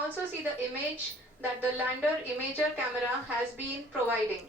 also see the image that the lander imager camera has been providing.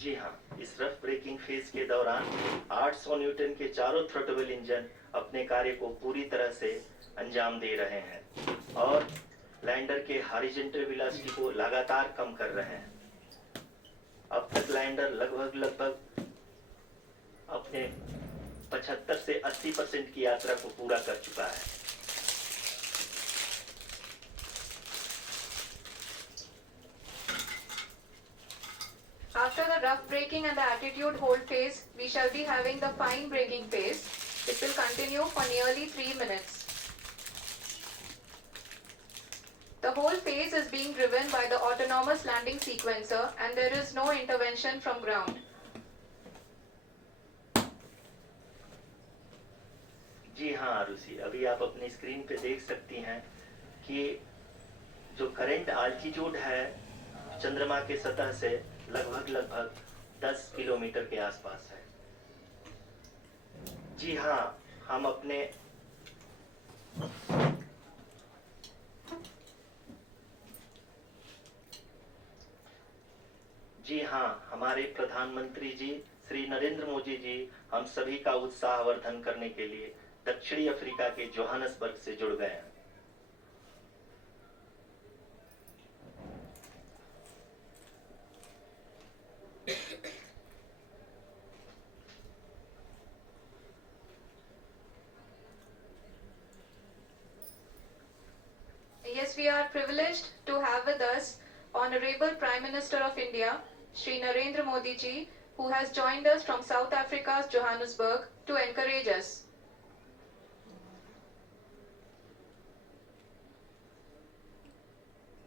जी हाँ, इस rough breaking phase के दौरान 800 Newton के चारों थ्रोटल इंजन अपने कार्य को पूरी तरह से अंजाम दे रहे हैं और लैंडर के हॉरिजॉन्टल वेलोसिटी को लगातार कम कर रहे हैं। अब तक लैंडर लगभग अपने 75 से 80% की यात्रा को पूरा कर चुका है। After the rough braking and the attitude hold phase, we shall be having the fine braking phase. It will continue for nearly 3 minutes. The whole phase is being driven by the autonomous landing sequencer and there is no intervention from ground. जी हाँ आरुषि, अभी आप अपनी screen पे देख सकती हैं कि जो करंट आल्टीट्यूड है चंद्रमा के सतह से लगभग 10 किलोमीटर के आसपास है। जी हाँ, हम अपने जी हाँ, हमारे प्रधानमंत्री जी श्री नरेंद्र मोदी जी हम सभी का उत्साहवर्धन करने के लिए दक्षिणी अफ्रीका के जोहानसबर्ग से जुड़ गए हैं। Yes, we are privileged to have with us Honorable Prime Minister of India, Shri Narendra Modi ji, who has joined us from South Africa's Johannesburg to encourage us.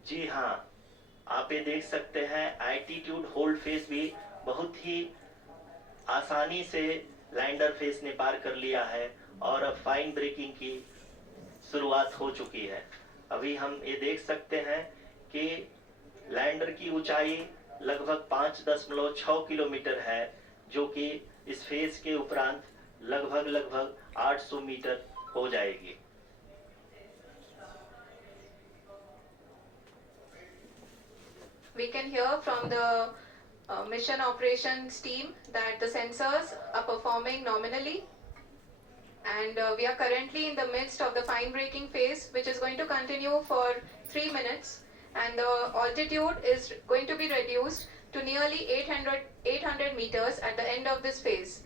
जी हाँ, आप ये देख सकते हैं एल्टीट्यूड होल्ड फेज भी बहुत ही आसानी से लैंडर फेज ने पार कर लिया है और अब फाइन ब्रेकिंग की शुरुआत हो चुकी है। अभी हम ये देख सकते हैं कि लैंडर की ऊंचाई लगभग 5.6 किलोमीटर है, जो कि इस फेज के उपरांत लगभग 800 मीटर हो जाएगी। We can hear from the mission operations team that the sensors are performing nominally and we are currently in the midst of the fine braking phase, which is going to continue for 3 minutes and the altitude is going to be reduced to nearly 800 meters at the end of this phase.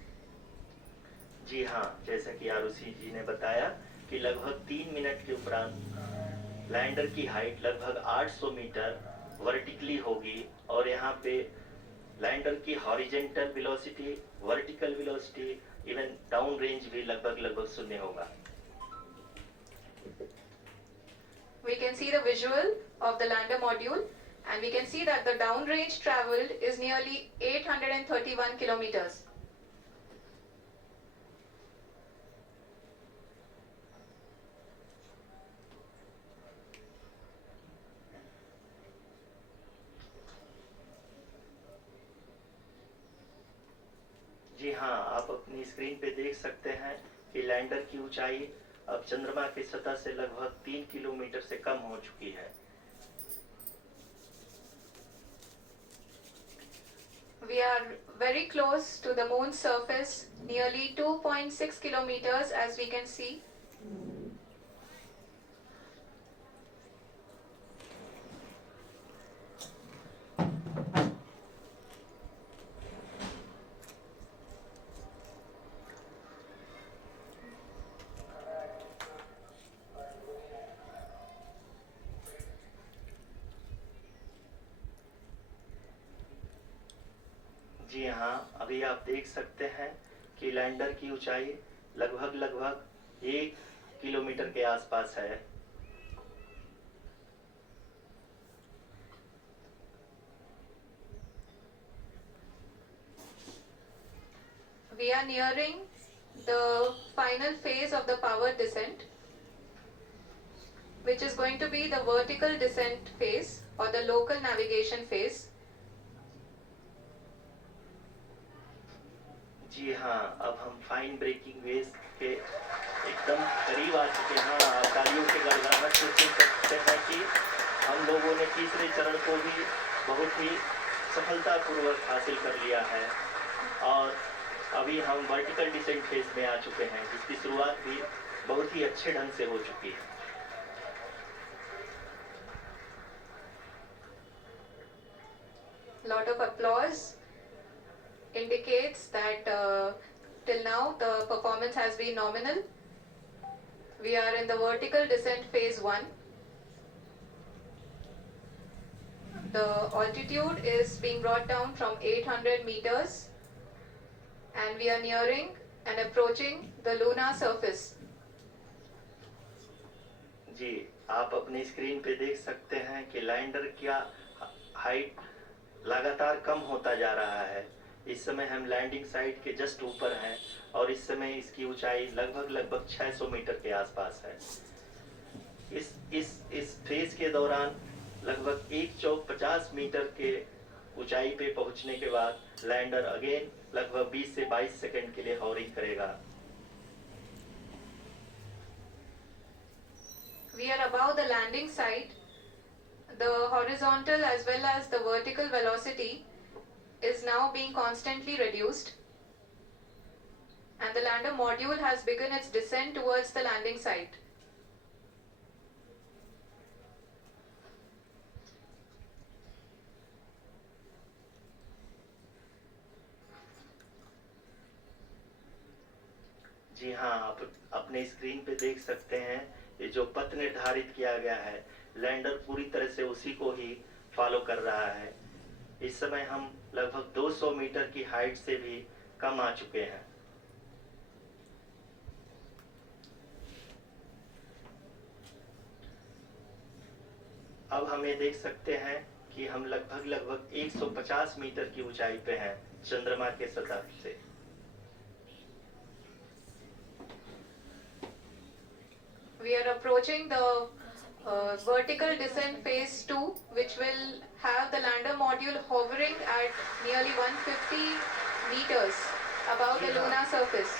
जी हाँ, जैसा कि आरुषि जी ने बताया कि लगभग 3 minute के उपरांत lander की हाइट लगभग 800 मीटर वर्टिकली होगी और यहाँ पे लैंडर की horizontal velocity, vertical velocity, even down range भी लगभग शून्य होगा। We can see the visual of the lander module and we can see that the down range traveled is nearly 831 kilometers. जी हाँ, आप अपनी स्क्रीन पे देख सकते हैं कि लैंडर की ऊंचाई अब चंद्रमा की सतह से लगभग 3 किलोमीटर से कम हो चुकी है। We are very close to the moon's surface, nearly 2.6 kilometers as we can see. जी हाँ, अभी आप देख सकते हैं कि लैंडर की ऊंचाई लगभग 1 किलोमीटर के आसपास है। We are nearing the final phase of the power descent, which is going to be the vertical descent phase or the local navigation phase. जी हाँ, अब हम फाइन ब्रेकिंग वेज के एकदम करीब आ चुके हैं। तालियों के गड़गड़ाहट से तीसरे चरण को भी बहुत ही सफलतापूर्वक हासिल कर लिया है और अभी हम वर्टिकल डिसेंट फेज में आ चुके हैं, जिसकी शुरुआत भी बहुत ही अच्छे ढंग से हो चुकी है। Lot of applause indicates that till now the performance has been nominal. We are in the vertical descent phase 1. The altitude is being brought down from 800 meters and we are nearing and approaching the lunar surface. जी, आप अपनी screen पे देख सकते हैं कि lander का height लगातार कम होता जा रहा है। इस समय हम लैंडिंग साइट के जस्ट ऊपर हैं और इस समय इसकी ऊंचाई लगभग 600 मीटर के आसपास है। इस फेज के दौरान लगभग 150 मीटर के ऊंचाई पे पहुंचने के बाद लैंडर अगेन लगभग 20 से 22 सेकंड के लिए हॉवरिंग करेगा। We are above the landing site. The horizontal as well as the vertical velocity is now being constantly reduced. And the lander module has begun its descent towards the landing site. जी हाँ, आप अपने screen पे देख सकते हैं ये जो पथ निर्धारित किया गया है, लैंडर पूरी तरह से उसी को ही फॉलो कर रहा है। इस समय हम लगभग 200 मीटर की हाइट से भी कम आ चुके हैं। अब हम ये देख सकते हैं कि हम लगभग 150 मीटर की ऊंचाई पे हैं चंद्रमा के सतह से। We are approaching the vertical descent phase 2, which will have the lander module hovering at nearly 150 meters above the lunar surface.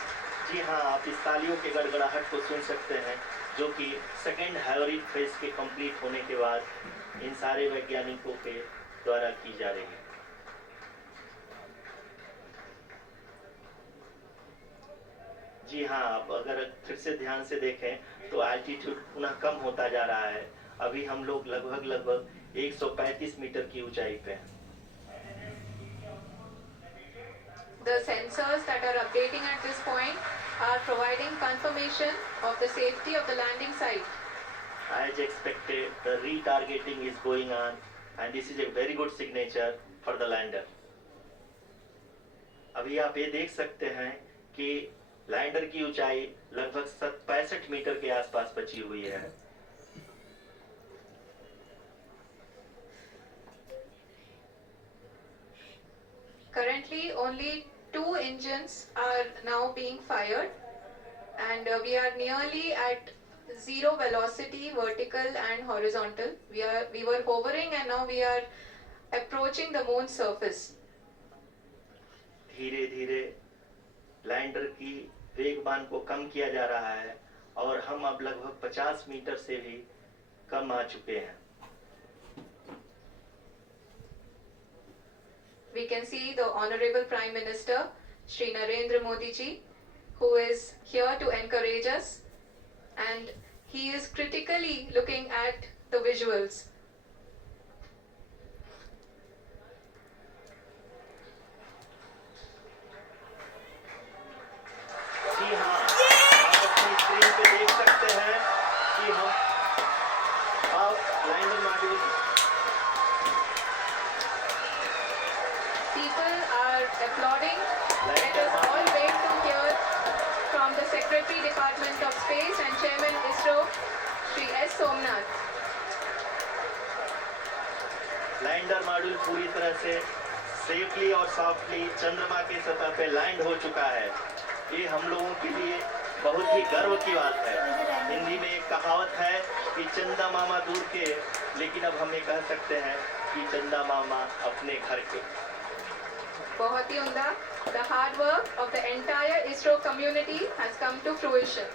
जी हाँ, आप इस तालियों के गड़गड़ाहट को सुन सकते हैं, जो कि सेकेंड हैवरिंग फेज के कंप्लीट होने के बाद इन सारे वैज्ञानिकों के द्वारा की जा रही है। जी हाँ, आप अगर फिर से ध्यान से देखें तो एल्टीट्यूड पुनः कम होता जा रहा है। अभी हम लोग लगभग 135 मीटर की ऊंचाई पे हैं। The sensors that are updating at this point are providing confirmation of the safety of the landing site. As expected, the retargeting is going on, and this is a very good signature for the lander. अभी आप ये देख सकते हैं कि lander की ऊंचाई लगभग 65 मीटर के आसपास बची हुई है। Currently, only 2 engines are now being fired, and we are nearly at zero velocity, vertical and horizontal. We were hovering, and now we are approaching the moon's surface. धीरे-धीरे लैंडर की वेगमान को कम किया जा रहा है और हम अब लगभग 50 मीटर से भी कम आ चुके हैं। We can see the Honorable Prime Minister, Shri Narendra Modi ji, who is here to encourage us, and he is critically looking at the visuals. जी हाँ, आप अपनी स्क्रीन पे देख सकते हैं कि हम lander module People are applauding. Let us all wait to hear from the Secretary Department of Space and Chairman ISRO, Shri S. Somnath. Lander module पूरी तरह से सेफली और सॉफ्टली चंद्रमा के सतह पे लैंड हो चुका है। ये हम लोगों के लिए बहुत ही गर्व की बात है। हिंदी में एक कहावत है कि चंदा मामा दूर के, लेकिन अब हम ये कह सकते हैं कि चंदा मामा अपने घर के। बहुत ही उम्दा. The hard work of the entire ISRO community has come to fruition.